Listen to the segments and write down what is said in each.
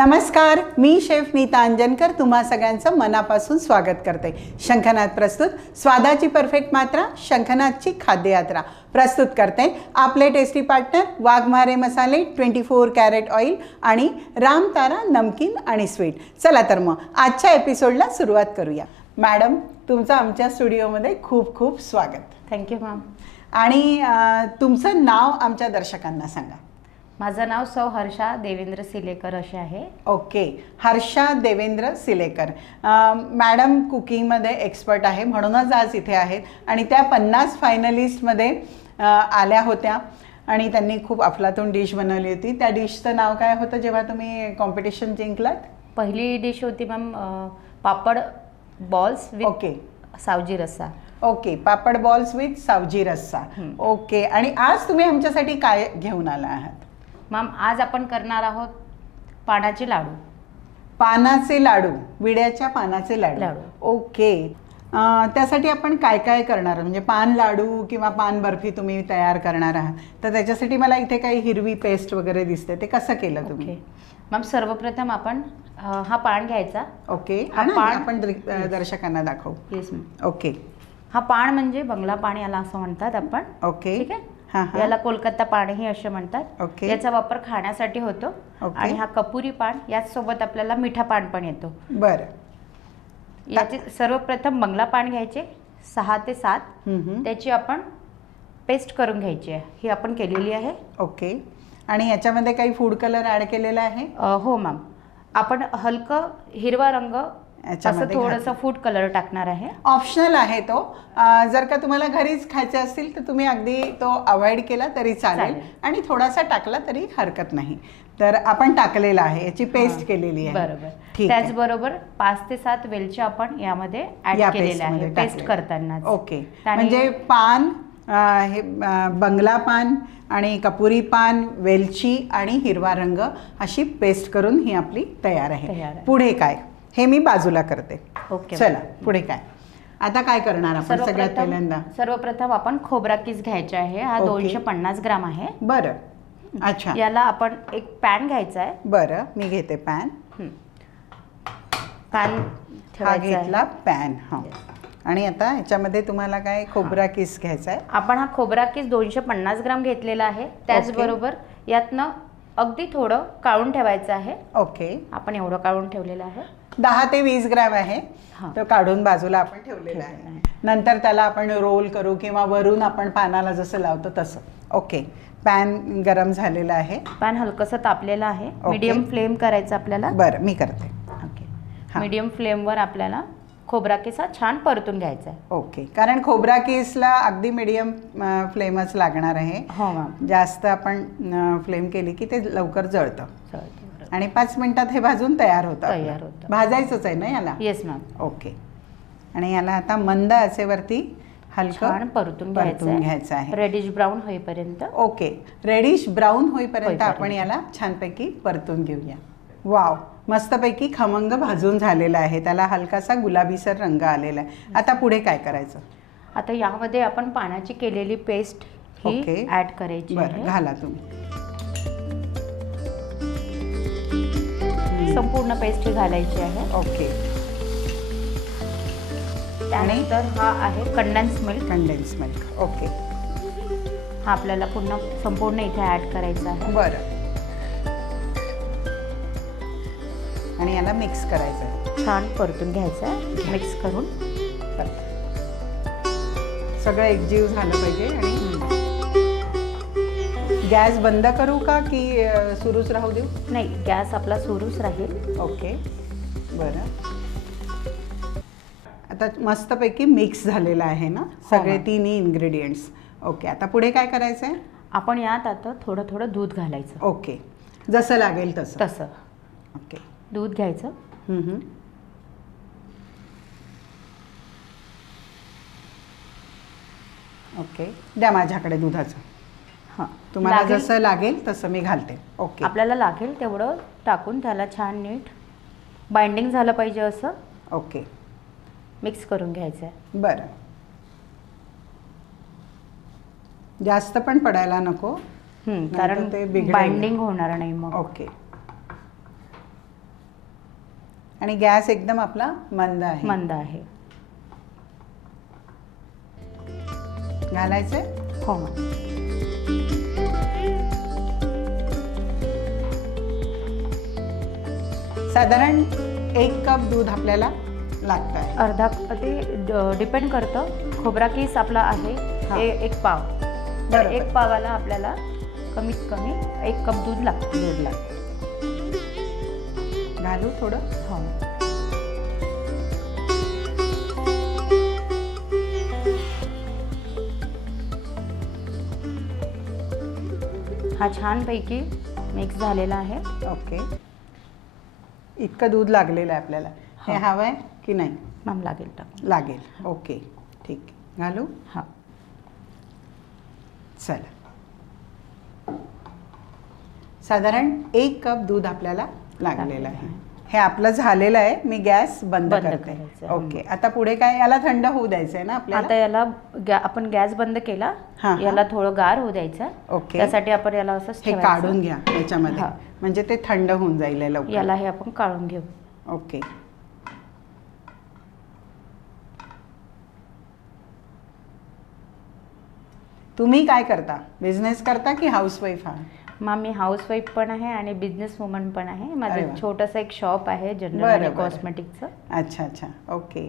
नमस्कार, मी शेफ नीता अंजनकर तुम्हा सगळ्यांचं मनापासून स्वागत करते। शंखनाद प्रस्तुत स्वादाची परफेक्ट मात्रा शंखनादची खाद्ययात्रा प्रस्तुत करते आपले टेस्टी पार्टनर वाघमारे मसाले 24 कॅरेट ऑइल आणि रामतारा नमकीन आणि स्वीट। चला तर मग आजच्या एपिसोडला सुरुवात करूया। मॅडम, तुमचं आमच्या स्टुडिओमध्ये खूप खूप स्वागत। Thank you ma'am. आणि तुमचं नाव आमच्या दर्शकांना सांगा। माझं नाव सौ हर्षा देवेंद्र सिलेकर असे आहे। ओके, हर्षा देवेंद्र सिलेकर मॅडम कुकिंगमध्ये एक्सपर्ट आहे, म्हणूनच आज इथे आहेत आणि त्या 50 फायनलिस्टमध्ये आल्या होत्या आणि त्यांनी खूप अफलातून डिश बनवली होती। त्या डिशचं नाव काय होतं जेव्हा तुम्ही कॉम्पिटिशन जिंकलात? पहिली डिश होती ma'am papad balls with okay, Saoji rassa. Okay, papad balls with Saoji rassa. Okay, आणि आज तुम्ही आमच्यासाठी काय घेऊन आला आहात? मॅम, आज आपण करणार आहोत पानाचे लाडू। पानाचे लाडू, विड्याच्या पानाचे लाडू। ओके, त्यासाठी आपण काय काय करणार, म्हणजे पान लाडू किंवा पान बर्फी तुम्ही तयार करणार आहात, तर त्याच्यासाठी मला इथे काही हिरवी पेस्ट वगैरे दिसते, ते कसं केलं तुम्ही? मॅम, सर्वप्रथम आपण हा पान घ्यायचा। ओके, हा पान आपण दर्शकांना दाखवू। Yes ma'am. ओके, हा पान म्हणजे बंगला पान याला असं म्हणतात आपण। ओके, ठीक आहे, हां, याला कोलकाता पाणही असे म्हणतात। ओके, याचा वापर खाण्यासाठी होतो। आणि हा कपुरी पान, याच सोबत आपल्याला मिठा पान पण येतो। बरं, याचे सर्वप्रथम बंगला पान घ्यायचे 6 ते 7, त्याची आपण पेस्ट करून घ्यायची आहे, ही आपण केलेली आहे। ओके, आणि याच्यामध्ये काही फूड कलर ॲड केलेला आहे? हो मॅम, आपण हलकं हिरवा रंग असं थोडंसं फूड कलर टाकणार आहे। ऑप्शनल आहे तो, जर का तुम्हाला घरीच खायचे असतील तर तुम्ही अगदी तो अवॉइड केला तरी चालेल आणि थोडासा टाकला तरी हरकत नाही। तर आपण टाकलेला आहे, याची पेस्ट केलेली आहे। बरोबर, ठीक, त्याचबरोबर 5 ते 7 वेलच्या आपण यामध्ये ऍड केलेल्या आहे पेस्ट करताना। ओके, म्हणजे पान, हे बंगला पान आणि कपुरी पान, वेलची आणि हिरवा रंग अशी पेस्ट करून ही आपली तयार आहे। पुढे काय हे मी बाजूला करते। ओके, चला पुढे काय, आता काय करणार आपण? सगळ्यात पहिल्यांदा सर्वप्रथम आपण खोबरा किस घ्यायचा आहे, हा 250 ग्राम आहे। बरं, अच्छा, याला आपण एक पॅन घ्यायचा आहे। बरं, मी घेते पॅन। पॅन हा घेतला पॅन। हां, आणि आता ह्याच्यामध्ये तुम्हाला काय खोबरा किस घ्यायचा आहे? आपण हा खोबरा किस 250 ग्राम घेतलेला आहे। त्याचबरोबर यातनं अगदी थोडं काढून ठेवायचं आहे। ओके, आपण एवढं काढून ठेवलेलं आहे, 10 ते 20 ग्रॅम आहे, तो काढून बाजूला आपण ठेवलेला आहे। नंतर त्याला आपण रोल करू किंवा वरून आपण पानाला जसं लावतो तसं। ओके, पॅन गरम झालेला आहे, पॅन हलकंसं तापलेलं आहे। मीडियम फ्लेम करायचं आपल्याला। बरं, मी करते। ओके, मीडियम फ्लेमवर आपल्याला खोबरा किस छान परतून घ्यायचा आहे। ओके, कारण खोबरा किसला अगदी मीडियम फ्लेमच लागणार आहे। हो मॅम, जास्त आपण फ्लेम केली की ते लवकर जळतं आणि 5 मिनिटात हे भाजून तयार होतं। भाजायचंच आहे ना याला? Yes ma'am. ओके, आणि याला आता मंद आचेवरती हलकं परतून घ्यायचं आहे, रेडिश ब्राऊन होईपर्यंत। ओके, रेडिश ब्राऊन होईपर्यंत आपण याला छानपैकी परतून घेऊया। वाव, मस्तपैकी खमंग भाजून झालेला आहे, त्याला हलकासा गुलाबीसर रंग आलेला आहे। आता पुढे काय करायचं? आता यामध्ये आपण पानाची केलेली पेस्ट ही ऍड करायची आहे। घाला तुम्ही, संपूर्ण पेस्ट ही घालायची आहे। ओके, त्यानंतर हा आहे condense milk. Condense milk, okay, हा आपल्याला पुन्हा संपूर्ण इथे ऍड करायचा आहे। बरं, आणि याला मिक्स करायचं आहे, छान परतून घ्यायचं आहे। मिक्स करून सगळं एकजीव झालं पाहिजे। आणि गॅस बंद करू का की सुरूच राहू देऊ? नाही, गॅस आपला सुरूच राहील। ओके, बरं, आता मस्तपैकी मिक्स झालेला आहे ना सगळे तिन्ही इन्ग्रेडियंट्स। ओके, आता पुढे काय करायचं आहे? आपण यात आता थोडं थोडं दूध घालायचं। ओके, जसं लागेल तसं। ओके, दूध घ्यायचं। ओके, द्या माझ्याकडे दुधाचं। हां, तुम्हाला जसं लागेल तसं मी घालते। ओके, आपल्याला लागेल तेवढं टाकून त्याला छान नीट बाइंडिंग झालं पाहिजे असं ओके मिक्स करून घ्यायचं आहे। बरं, जास्त पण पडायला नको कारण ते बाइंडिंग होणार नाही मग। ओके, आणि गॅस एकदम आपला मंद आहे. मंद आहे. घालायचे. हो मॅम. साधारण 1 कप दूध आपल्याला लागतं आहे. अर्धा ते डिपेंड करतं. खोबरा किस आपला आहे हा. 1 पाव. तर बरोबर. 1 पावाला आपल्याला कमीत कमी 1 कप दूध लागतं. दूध लागतं. घालू थोडं. हो. हा छानपैकी मिक्स झालेला आहे. ओके. इतकं दूध लागलेलं आहे आपल्याला. हे हा. हवं आहे की नाही? मॅम लागेल टाकून. लागेल. ओके ठीक. घालू. हां. चला. साधारण 1 कप दूध आपल्याला लागलेलं आहे. हे आपलं झालेलं आहे. मी गॅस बंद बंद करते. करायचं. ओके. आता पुढे काय? याला थंड होऊ द्यायचं आहे ना आपल्याला? आता याला आपण गॅस बंद केला. हां, हां. याला थोडं गार होऊ द्यायचं. ओके. त्यासाठी आपण याला असंच हे ठेवायचं. काढून घ्या याच्यामध्ये. हां. म्हणजे ते थंड होऊन जाईल लवकर. याला हे आपण काढून घेऊ. ओके. तुम्ही काय करता? बिझनेस करता की हाऊसवाईफ आहात? मग मी हाऊसवाईफ पण आहे आणि बिझनेस वुमन पण आहे. अरे माझं वा. छोटंसं एक शॉप आहे जनरल बरं, आणि बरं. कॉस्मेटिकचं. अच्छा अच्छा. ओके.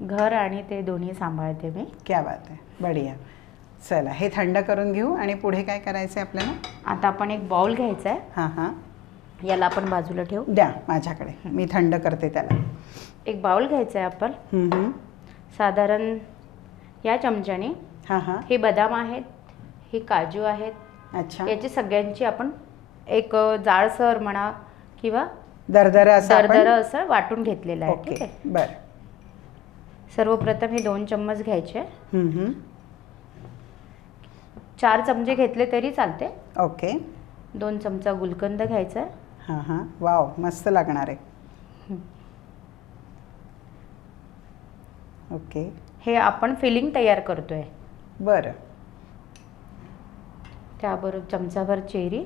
घर आणि ते दोन्ही सांभाळते मी. क्या बात आहे. बढिया. चला हे थंड करून घेऊ आणि पुढे काय करायचं आहे आपल्याला? आता आपण एक बाउल घ्यायचा आहे. हां हां. याला आपण बाजूला ठेवू. द्या माझ्याकडे. मी थंड करते त्याला. एक बाउल घ्यायचा आहे आपण. साधारण या चमच्याने. हां हां. हे बदाम आहेत, हे काजू आहेत. अच्छा. याची सगळ्यांची आपण एक जाडसर म्हणा किंवा दरदरा असं आपण- दरदरा असं वाटून घेतलेलं आहे. ठीक ओके. आहे. बरं. सर्वप्रथम हे 2 चम्मच घ्यायचे. हम्म. 4 चमचे घेतले तरी चालते. ओके. 2 चमचा गुलकंद घ्यायचा. हां हां. वाव मस्त लागणार आहे. ओके. हे आपण फिलिंग तयार करतोय. बरं. त्याबरोबर चमचाभर चेरी.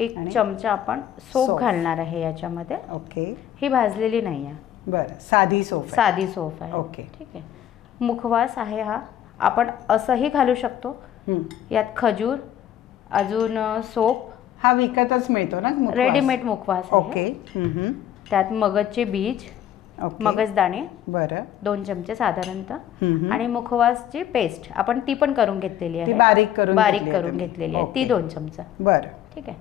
एक आणि? चमचा आपण सोप सोप. घालणार आहे याच्यामध्ये. ओके. ही भाजलेली नाही आहे. बरं. साधी सोप आहे. साधी सोप आहे. ओके. ठीक आहे. मुखवास आहे हा. आपण असंही घालू शकतो. यात खजूर, अजून सोप. हा विकतच मिळतो ना मुखवास? रेडीमेड मुखवास आहे. ओके. त्यात मगजचे बीज, ओके. मगजदाणे बरं. 2 चमचे साधारणतः. हम्म. आणि मुखवासची पेस्ट आपण ती पण करून घेतलेली ती आहे. बारीक करून बारीक घेतली आहे करून तुम्ही. घेतलेली आहे. ती ओके. 2 चमचा. बरं. ठीक आहे.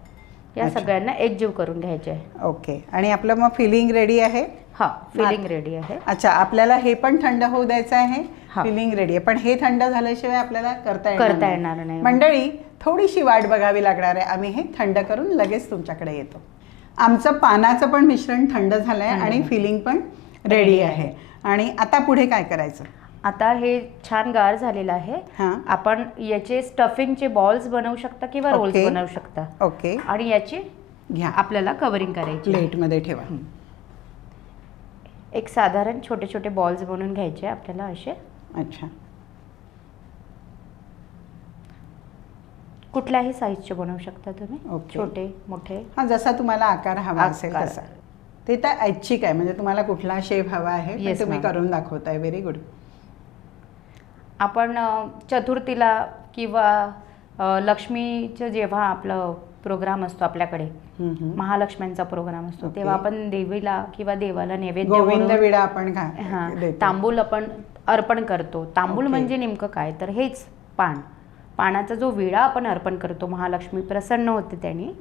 या अच्छा. सगळ्यांना एकजीव करून घ्यायचे आहे. ओके. आणि आपलं मग फिलिंग रेडी आहे? हा, फिलिंग रेडी आहे. अच्छा. आपल्याला हे पण थंड होऊ द्यायचं आहे. हा. फिलिंग रेडी आहे. पण हे थंड झाल्याशिवाय आपल्याला करता येणार नाही. मंडळी थोडीशी वाट बघावी लागणार आहे. आम्ही हे थंड करून लगेच तुमच्याकडे येतो. आमचं पानाचं पण मिश्रण थंड झालं आहे आणि फिलिंग पण रेडी आहे. आणि आता पुढे काय करायचं? आता हे छान गार झालेलं आहे. हां. आपण याचे स्टफिंगचे बॉल्स बनवू शकता किंवा रोल्स ओके. बनवू शकता. ओके. आणि याची घ्या. आपल्याला कव्हरिंग करायची. प्लेटमध्ये ठेवा. एक साधारण छोटे छोटे बॉल्स बनवून घ्यायचे आपल्याला असे. अच्छा. कुठल्याही साईजचे बनवू शकता तुम्ही. ओके. छोटे मोठे. हा जसा तुम्हाला आकार हवा असेल आकार. तसा. ते तर ऐच्छिक आहे. म्हणजे तुम्हाला कुठला शेप हवा आहे पण Yes, तुम्ही ma'am. करून दाखवताय. Very good. आपण चतुर्थीला किंवा लक्ष्मीचं जेव्हा आपलं प्रोग्राम असतो आपल्याकडे, महालक्ष्म्यांचा प्रोग्राम असतो, ओके. तेव्हा आपण देवीला किंवा देवाला नैवेद्य गोविंद म्हणून विडा आपण हां, देतो. तांबूल आपण अर्पण करतो. तांबूल ओके. म्हणजे नेमकं काय तर हेच पानाचा जो विडा आपण अर्पण करतो, महालक्ष्मी प्रसन्न होते त्यांनी.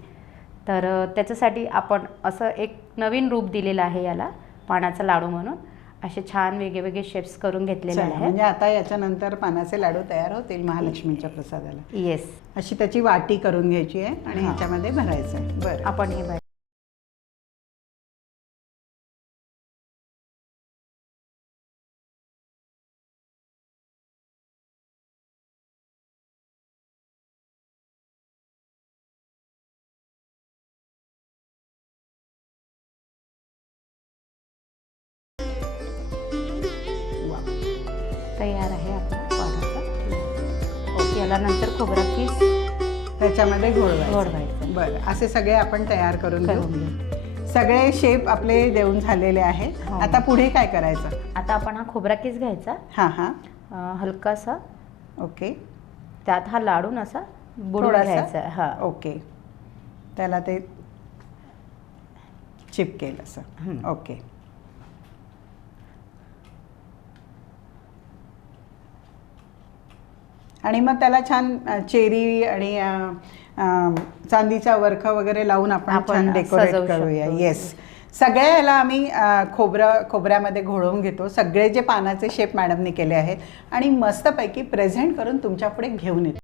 तर त्याच्यासाठी आपण असं एक नवीन रूप दिलेलं आहे याला, पानाचा लाडू म्हणून. असे छान वेगवेगळे शेप्स करून घेतलेले चला, आहेत. म्हणजे आता याच्यानंतर पानाचे लाडू तयार होतील महालक्ष्मीच्या प्रसादाला. येस. अशी त्याची वाटी करून घ्यायची आहे आणि हां. ह्याच्यामध्ये भरायचं आहे. बरं. आपण हे वा. तयार आहे आपला पानाचा. ओके. याला नंतर खोबरा किस त्याच्यामध्ये घोळवायचं. घोळवायचं. बरं, असे सगळे आपण तयार करून करून घेऊ. घेऊ. सगळे शेप आपले देऊन झालेले आहेत. हो. आता पुढे काय करायचं? आता आपण हा खोबरा किस घ्यायचा, हलकासा, ओके. त्यात हा लाडून असा बुडवून थोडासा? घ्यायचा. हा, ओके. त्याला ते चिपकेल असं. ओके. आणि मग त्याला छान चेरी आणि चांदीचा वर्ख वगैरे लावून आपण छान डेकोरेट सजवू करूया. शकतो. येस. सगळ्या याला आम्ही खोबऱ्यामध्ये घोळवून घेतो. सगळे जे पानाचे शेप मॅडमने केले आहेत आणि मस्तपैकी प्रेझेंट करून तुमच्या पुढे घेऊन येतो.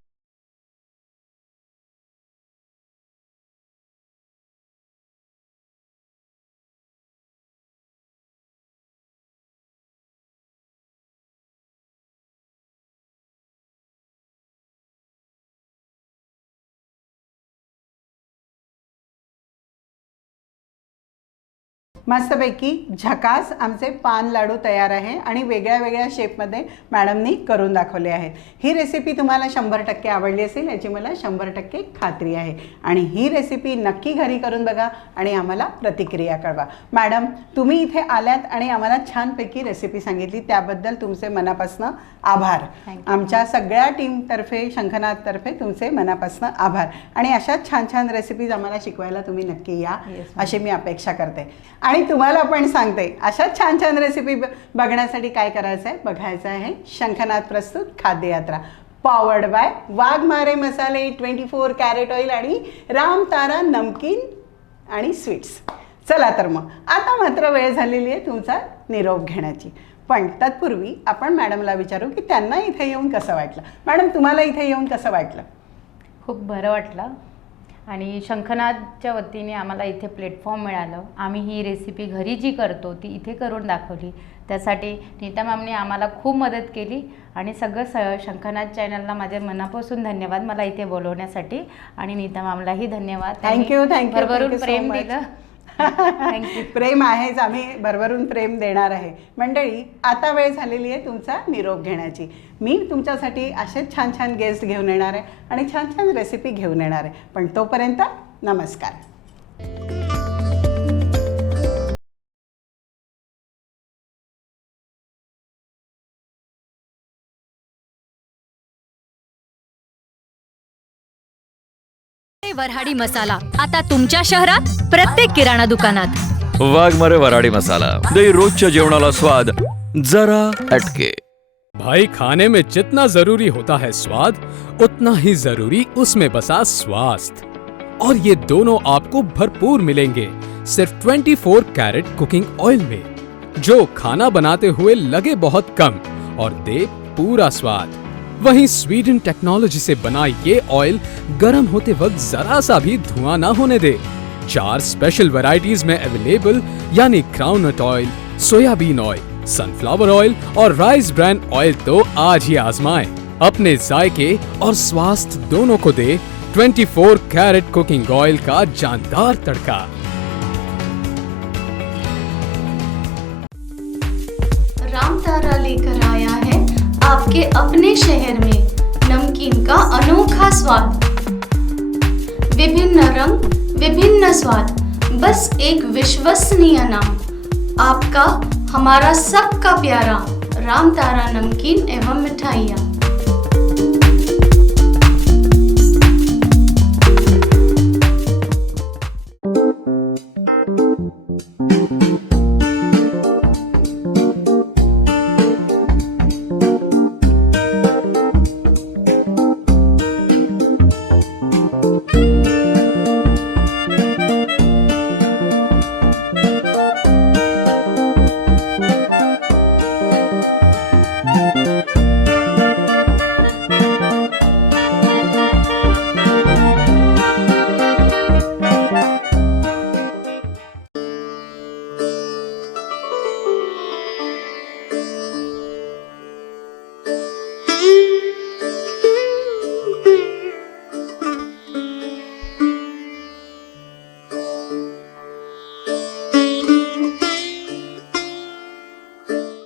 मस्तपैकी झकास आमचे पान लाडू तयार आहे आणि वेगळ्या वेगळ्या शेपमध्ये मॅडमनी करून दाखवले आहेत. ही रेसिपी तुम्हाला 100% आवडली असेल याची मला 100% खात्री आहे. आणि ही रेसिपी नक्की घरी करून बघा आणि आम्हाला प्रतिक्रिया कळवा. मॅडम, तुम्ही इथे आल्यात आणि आम्हाला छानपैकी रेसिपी सांगितली त्याबद्दल तुमचे मनापासून आभार. आमच्या सगळ्या टीमतर्फे, शंखनाथतर्फे तुमचे मनापासून आभार. आणि अशा छान छान रेसिपीज आम्हाला शिकवायला तुम्ही नक्की या अशी मी अपेक्षा करते. आणि तुम्हाला पण सांगते, अशा छान छान रेसिपी बघण्यासाठी काय करायचं आहे, बघायचं आहे शंखनाथ प्रस्तुत खाद्ययात्रा, पॉवर्ड बाय वाघमारे मसाले, 24 कॅरेट ऑइल आणि रामतारा नमकीन आणि स्वीट्स. चला तर मग आता मात्र वेळ झालेली आहे तुमचा निरोप घेण्याची. पण तत्पूर्वी आपण मॅडमला विचारू की त्यांना इथे येऊन कसं वाटलं. मॅडम, तुम्हाला इथे येऊन कसं वाटलं? खूप बरं वाटलं आणि शंखनाथच्या वतीने आम्हाला इथे प्लॅटफॉर्म मिळालं. आम्ही ही रेसिपी घरी जी करतो ती इथे करून दाखवली. त्यासाठी नीता मॅमने आम्हाला खूप मदत केली आणि सगळं शंखनाथ चॅनलला माझ्या मनापासून धन्यवाद मला इथे बोलवण्यासाठी. आणि नीता मॅमलाही धन्यवाद. थँक्यू. भरभरून प्रेम दिलं. थँक्यू. प्रेम आहेच, आम्ही भरभरून प्रेम देणार आहे. मंडळी, आता वेळ झालेली आहे तुमचा निरोप घेण्याची. मी तुमच्यासाठी असेच छान छान गेस्ट घेऊन येणार आहे आणि छान छान रेसिपी घेऊन येणार आहे. पण तोपर्यंत नमस्कार. वऱ्हाडी मसाला आता तुमच्या शहरात प्रत्येक किराणा दुकानात. वाघमारे वऱ्हाडी मसाला दे रोजच्या जेवणाला स्वाद जरा हटके. भाई, खाने में जितना जरूरी होता है स्वाद, उतना ही जरूरी उसमें बसा स्वास्थ्य. और ये दोनों आपको भरपूर मिलेंगे सिर्फ 24 कैरेट कुकिंग ऑयल में, जो खाना बनाते हुए लगे बहुत कम और दे पूरा स्वाद. वहीं स्वीडन टेक्नोलॉजी से बना ये ऑयल गर्म होते वक्त जरा सा भी धुआं ना होने दे. 4 स्पेशल वैरायटीज में अवेलेबल, यानी groundnut oil, soybean oil, sunflower oil और राइस ब्रांड ऑयल तो आज ही आजमाएं. अपने जायके और स्वास्थ्य दोनों को दे 24 कैरेट कुकिंग ऑयल का जानदार तड़का. रामतारा लेकर आया है आपके अपने शहर में नमकीन का अनोखा स्वाद. विभिन्न रंग, विभिन्न स्वाद, बस एक विश्वसनीय नाम. आपका, हमारा सबका प्यारा रामतारा नमकीन एवं मिठाइयाँ.